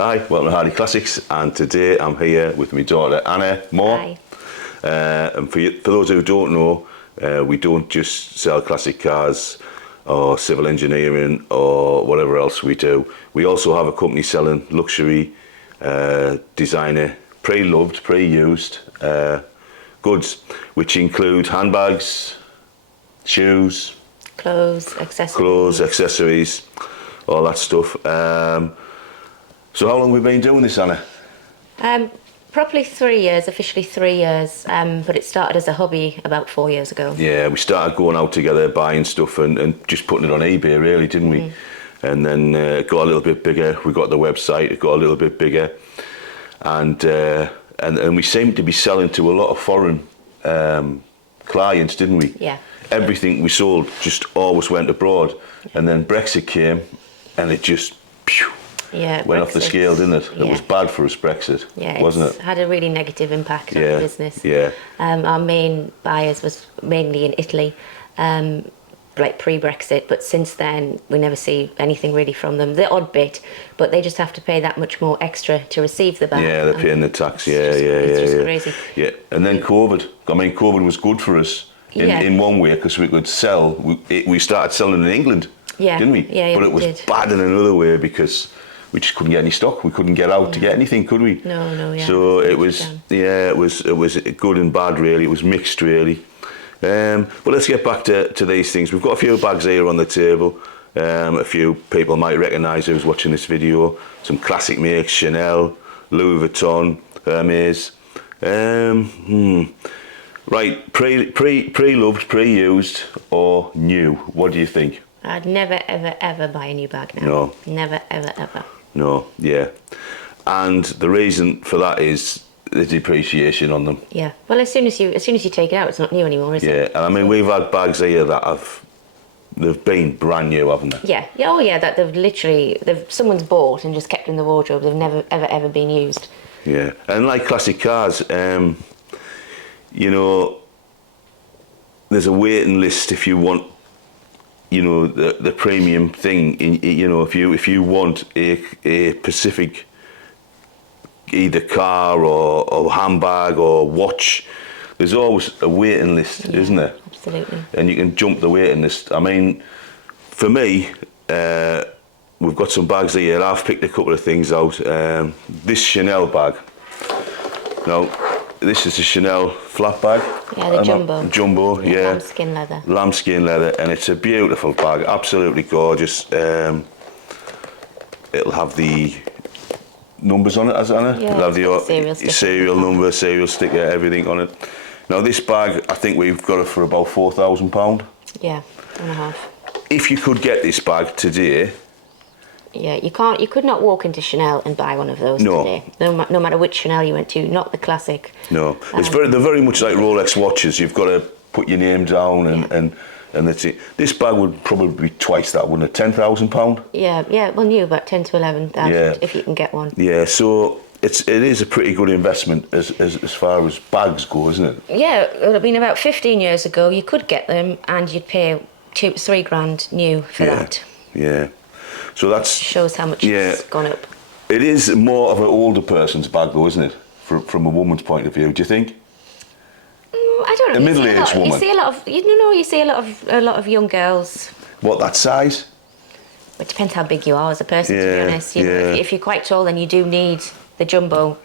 Hi, welcome to Hardy Classics, and today I'm here with my daughter Anna Moore. Hi. And for those who don't know, we don't just sell classic cars or civil engineering or whatever else we do. We also have a company selling luxury, designer, pre-loved, pre-used goods, which include handbags, shoes, Clothes, accessories, all that stuff. So how long have we been doing this, Anna? Probably 3 years, officially 3 years, but it started as a hobby about 4 years ago. Yeah, we started going out together, buying stuff and just putting it on eBay, really, didn't we? And then it got a little bit bigger. We got the website, it got a little bit bigger. And we seemed to be selling to a lot of foreign clients, didn't we? Yeah. Everything we sold just always went abroad. And then Brexit came and it just went off the scale, didn't it? Yeah. It was bad for us, Brexit, wasn't it? Had a really negative impact on the business. Yeah. Our main buyers was mainly in Italy, like pre-Brexit, but since then we never see anything really from them. The odd bit, but they just have to pay that much more extra to receive the bag. Yeah, they're paying the tax. It's just crazy. Yeah, and then COVID. I mean, COVID was good for us in one way because we could sell. We started selling in England, didn't we? Yeah, but it was bad in another way because we just couldn't get any stock. We couldn't get out to get anything, could we? No. So it was it was good and bad, really. It was mixed, really. But let's get back to these things. We've got a few bags here on the table. A few people might recognise who's watching this video. Some classic makes: Chanel, Louis Vuitton, Hermes. Right, pre-loved, pre-used, or new? What do you think? I'd never, ever, ever buy a new bag now. No. Never, ever, ever. No, yeah. And the reason for that is the depreciation on them. Yeah. Well, as soon as you take it out, it's not new anymore, is it? Yeah, and I mean, we've had bags here that they've been brand new, haven't they? Yeah. Oh yeah, that someone's bought and just kept in the wardrobe. They've never, ever, ever been used. Yeah, and like classic cars, you know, there's a waiting list if you want, you know, the premium thing. You know, if you want a specific either car or handbag or watch, there's always a waiting list, isn't there? Absolutely. And you can jump the waiting list. I mean, for me, we've got some bags here. I've picked a couple of things out. This Chanel bag. Now, this is a Chanel flat bag. Yeah, the jumbo. Jumbo, yeah. Lambskin leather. Lambskin leather, and it's a beautiful bag, absolutely gorgeous. It'll have the numbers on it, has it, Anna? Yeah, It'll have the serial number, serial sticker, everything on it. Now, this bag, I think we've got it for about £4,000. Yeah, £1.5. If you could get this bag today. Yeah, you can't. You could not walk into Chanel and buy one of those today. No matter which Chanel you went to, not the classic. No, they're very much like Rolex watches. You've got to put your name down and that's it. This bag would probably be twice that, wouldn't it? £10,000. Yeah. Well, new about 10 to 11,000 if you can get one. Yeah, so it is a pretty good investment as far as bags go, isn't it? Yeah, it would have been about 15 years ago. You could get them and you'd pay £2-3 new for that. Yeah. So that shows how much it's gone up. It is more of an older person's bag, though, isn't it? From a woman's point of view, do you think? I don't know. A middle-aged woman. You see a lot of a lot of young girls. What, that size? It depends how big you are as a person. To be honest, if you're quite tall, then you do need the jumbo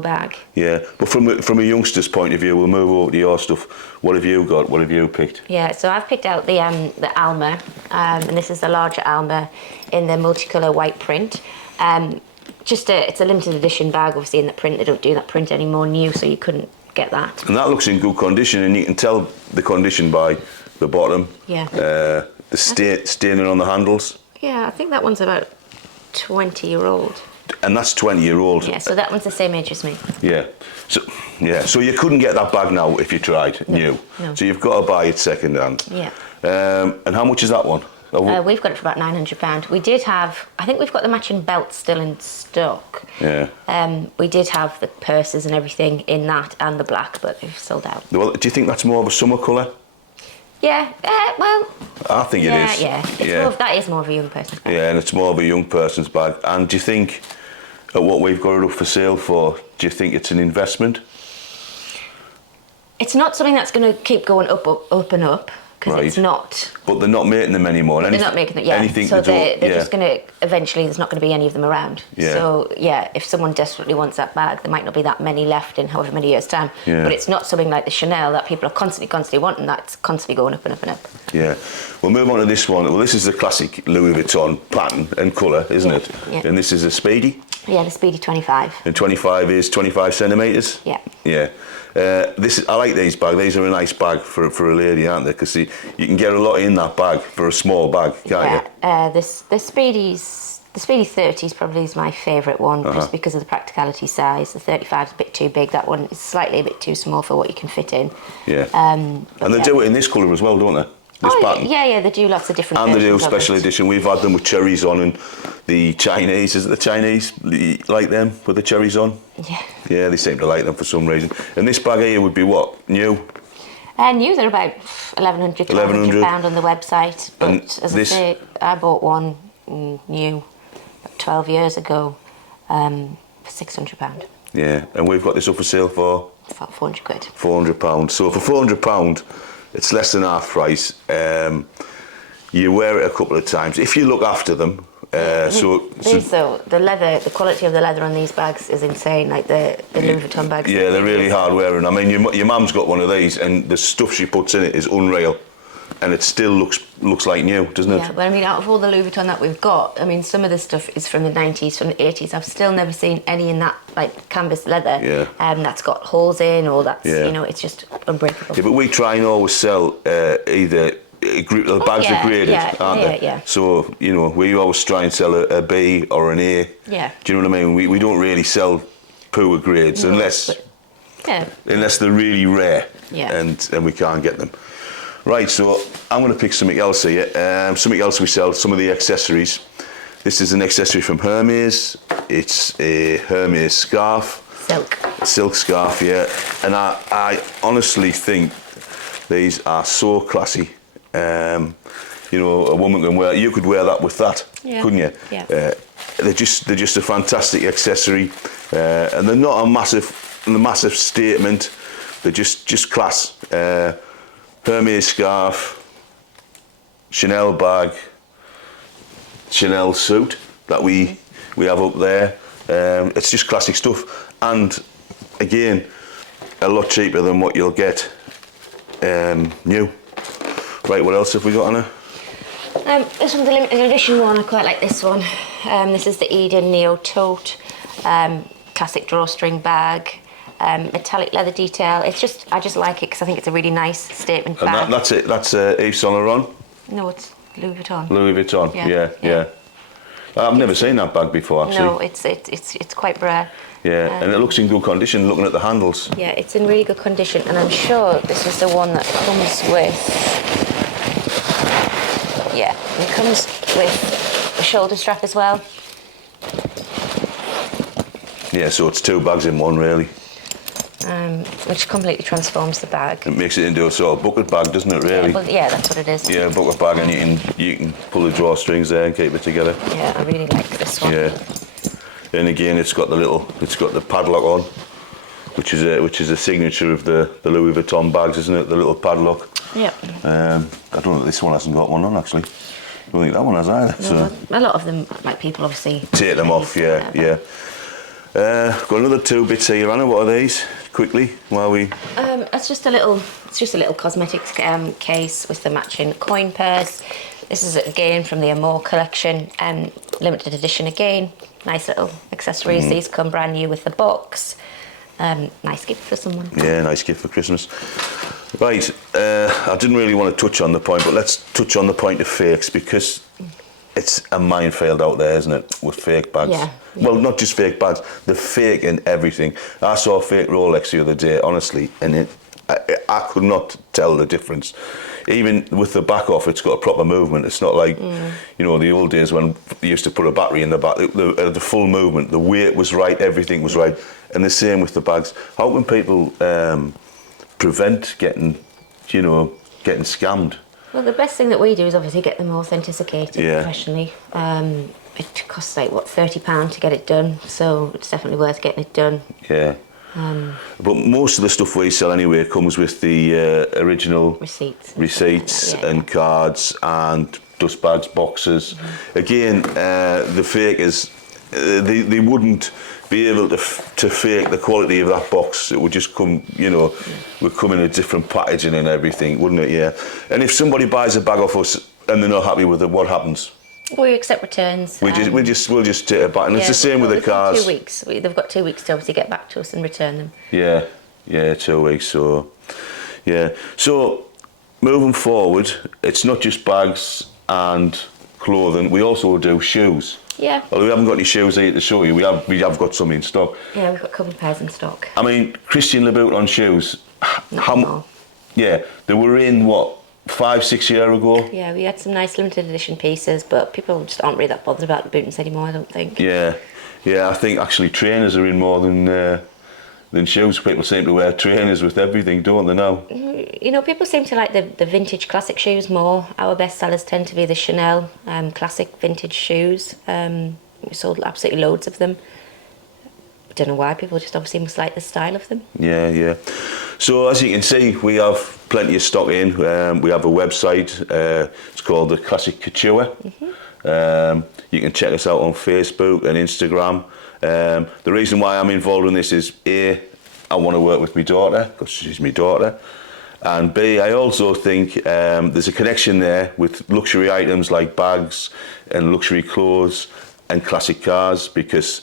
bag. Yeah, but from a youngster's point of view, we'll move over to your stuff. What have you got? What have you picked? Yeah, so I've picked out the Alma, and this is the larger Alma in the multicolour white print. It's a limited edition bag, obviously, in the print. They don't do that print anymore new, so you couldn't get that. And that looks in good condition, and you can tell the condition by the bottom. Yeah. The staining on the handles. Yeah, I think that one's about 20-year-old. And that's 20-year-old. Yeah, so that one's the same age as me. Yeah. So you couldn't get that bag now if you tried new. No. So you've got to buy it second hand. Yeah. And how much is that one? We've got it for about £900. We did have, I think we've got the matching belt still in stock. Yeah. We did have the purses and everything in that and the black, but they've sold out. Well, do you think that's more of a summer colour? Yeah, well... I think it is. Yeah. That is more of a young person's bag. Yeah, and it's more of a young person's bag. And do you think at what we've got it up for sale for, do you think it's an investment? It's not something that's going to keep going up and up, because Right. it's not. But they're not making them anymore. They're not making it, yeah. Anything so to do, they're just going to, eventually there's not going to be any of them around. Yeah. So, yeah, if someone desperately wants that bag, there might not be that many left in however many years' time. Yeah. But it's not something like the Chanel that people are constantly wanting, that's constantly going up and up and up. Yeah. We'll move on to this one. Well, this is the classic Louis Vuitton pattern and colour, isn't Yeah, it? yeah. And this is a Speedy. Yeah, the Speedy 25. And 25 is 25 centimetres? Yeah. Yeah. I like these bags. These are a nice bag for a lady, aren't they? Because you can get a lot in that bag for a small bag, can't you? The Speedy 30 is probably my favourite one, just because of the practicality size. The 35 is a bit too big. That one is slightly a bit too small for what you can fit in. Yeah. And they do it in this colour as well, don't they? This pattern. Yeah, they do lots of different And they do versions of special it. edition. We've had them with cherries on, and the Chinese, is it the Chinese like them with the cherries on? Yeah. Yeah, they seem to like them for some reason. And this bag here would be what? New? New, they're about £1,100 on the website. But as I say, I bought one new 12 years ago for £600. Yeah, and we've got this up for sale for? About £400. £400. So for £400, it's less than half price. You wear it a couple of times if you look after them. The leather, the quality of the leather on these bags is insane. Like the Louis Vuitton bags. Yeah, they're really hard wearing. I mean, your mum's got one of these, and the stuff she puts in it is unreal, and it still looks like new, doesn't it? Yeah, but I mean, out of all the Louis Vuitton that we've got, I mean, some of the stuff is from the 90s, from the 80s. I've still never seen any in that like canvas leather. Yeah. That's got holes in, or that's it's just unbreakable. Yeah, but we try and always sell either. The bags are graded, aren't they? Yeah. So, we always try and sell a B or an A. Yeah. Do you know what I mean? We don't really sell poor grades unless they're really rare. Yeah. And we can't get them. Right, so I'm going to pick something else here. Something else we sell, some of the accessories. This is an accessory from Hermes. It's a Hermes scarf. Silk scarf, yeah. And I honestly think these are so classy. A woman can wear. You could wear that with that, couldn't you? Yeah. They're just a fantastic accessory, and they're not a massive statement. They're just class. Hermes scarf, Chanel bag, Chanel suit that we have up there. It's just classic stuff, and again, a lot cheaper than what you'll get new. Right, what else have we got on her? This one's a limited edition one. I quite like this one. This is the Eden Neo Tote, classic drawstring bag, metallic leather detail. I just like it because I think it's a really nice statement bag. And that's it. That's Yves Saint Laurent. No, it's Louis Vuitton. Louis Vuitton. Yeah. I've never seen that bag before, actually. No, it's quite rare. Yeah, and it looks in good condition. Looking at the handles. Yeah, it's in really good condition, and I'm sure this is the one that comes with. Yeah, it comes with a shoulder strap as well. Yeah, so it's two bags in one, really. Which completely transforms the bag. It makes it into a sort of bucket bag, doesn't it, really? Yeah, that's what it is. Yeah, bucket bag, and you can pull the drawstrings there and keep it together. Yeah, I really like this one. Yeah. And again, it's got the padlock on, which is a signature of the Louis Vuitton bags, isn't it? The little padlock. Yeah. I don't know. This one hasn't got one on, actually. I don't think that one has either. No, so. A lot of them, like people obviously take them off. Yeah. Got another two bits here, Anna. What are these? Quickly, while we. It's just a little cosmetics case with the matching coin purse. This is again from the Amour collection, limited edition again. Nice little accessories. These come brand new with the box. Nice gift for someone. Yeah, nice gift for Christmas. Right, I didn't really want to touch on the point, but let's touch on the point of fakes, because it's a minefield out there, isn't it, with fake bags? Yeah. Well, not just fake bags, they're fake in everything. I saw a fake Rolex the other day, honestly, and I could not tell the difference. Even with the back off, it's got a proper movement. It's not like, the old days when you used to put a battery in the back. The full movement, the weight was right, everything was right. And the same with the bags. How can people prevent getting scammed? Well, the best thing that we do is obviously get them authenticated professionally. it costs like what, £30 to get it done, so it's definitely worth getting it done. Yeah. But most of the stuff we sell anyway comes with the original receipts and cards and dust bags, boxes. Again, the fakers, they wouldn't be able to fake the quality of that box. It would just come, you know, would come in a different packaging and everything, wouldn't it? Yeah. And if somebody buys a bag off us and they're not happy with it, what happens? We accept returns. We'll just take it back, and it's the same with the cars. 2 weeks. They've got 2 weeks to obviously get back to us and return them. Yeah, 2 weeks. So, yeah. So, moving forward, it's not just bags and clothing. We also do shoes. Yeah. Well, we haven't got any shoes here to show you. We have got some in stock. Yeah, we've got a couple of pairs in stock. I mean, Christian Louboutin shoes. Not anymore. Yeah, they were in what, 5-6 years ago. Yeah, we had some nice limited edition pieces, but people just aren't really that bothered about the Louboutins anymore, I don't think. Yeah, I think actually trainers are in more than shoes. People seem to wear trainers with everything, don't they now? You know, people seem to like the vintage classic shoes more. Our best sellers tend to be the Chanel classic vintage shoes. We sold absolutely loads of them. I don't know why, people just obviously must like the style of them. Yeah. So as you can see, we have plenty of stock in. We have a website. It's called the Classic Couture. You can check us out on Facebook and Instagram. The reason why I'm involved in this is A, I want to work with my daughter because she's my daughter, and B, I also think there's a connection there with luxury items like bags and luxury clothes and classic cars, because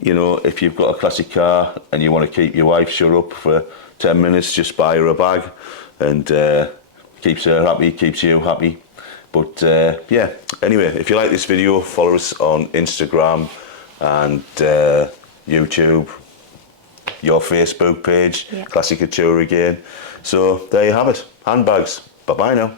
you know, if you've got a classic car and you want to keep your wife shut up for 10 minutes, just buy her a bag, and keeps her happy, keeps you happy. But yeah, anyway, if you like this video, follow us on Instagram and YouTube, your Facebook page, Classic Couture again. So there you have it, handbags. Bye bye now.